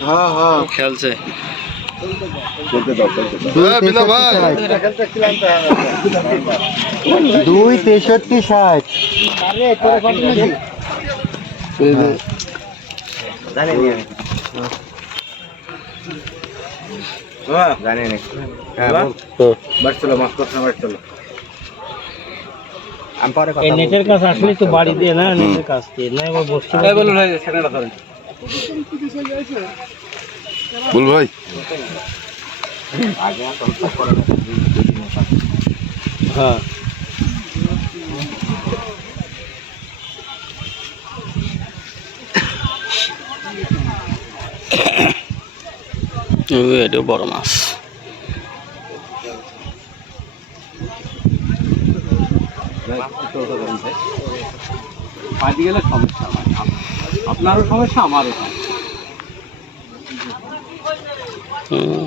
হ্যাঁ হ্যাঁ খেলছে দুই তেষট্টি ষাট। জানি না। হ্যাঁ বাড়ি চলো মাছ করতে বাড়ি চলো আমি পরে কথা নেটের কাছে আসলে তো বাড়ি দিয়ে না? নেটের কাছ দিয়ে। না এবার বসতে বলুন ভাই সেখানে ধরেন বল ভাই। হ্যাঁ। এটা বড় মাছ। পাইতে গেলে সমস্যা আমার আপনারও সমস্যা আমারও হুম।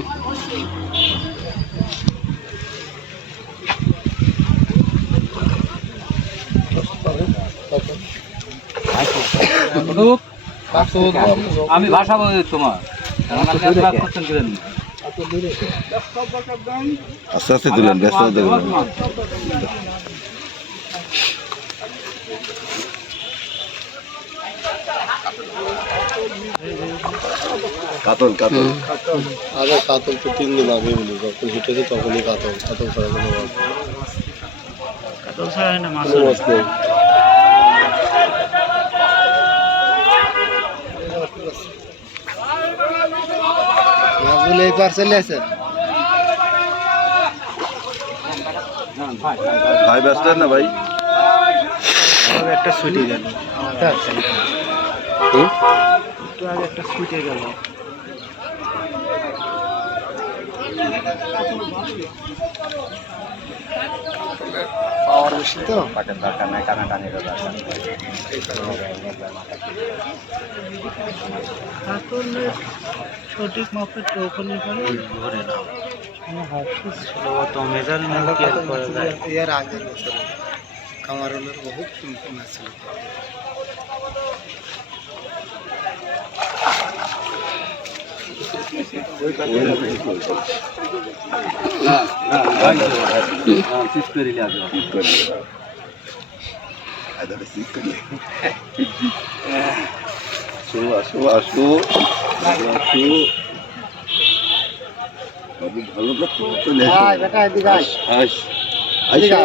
আমি ভাষা বলি তোমার করছেন কেন? আস্তে আস্তে তুলেন ব্যস্ত। কাতল কাতল। আগে কাতল তো তিন দিন আগে বলি যখন হিটেছে তখনই কাতল কাতল ছাড়া কোনো মাছ কাতল ছাড়া না মাছ মাছ নেই। মাছগুলো এই পার্সেলে আছে ভাই ব্যস্ত না ভাই? একটা ছুটে গেল। একটু আগে একটা ছুটে গেল। পাওয়ার বেশি তো? পাটের দরকার নাই সঠিক মাপের চৌকনি করে ধরে নাও আমার ছিল। অত এর আগের বছর। কামারুলের বহুত মাছ ছিল আসো আসো আসো আসো ভালো তো চলে আস এদিকে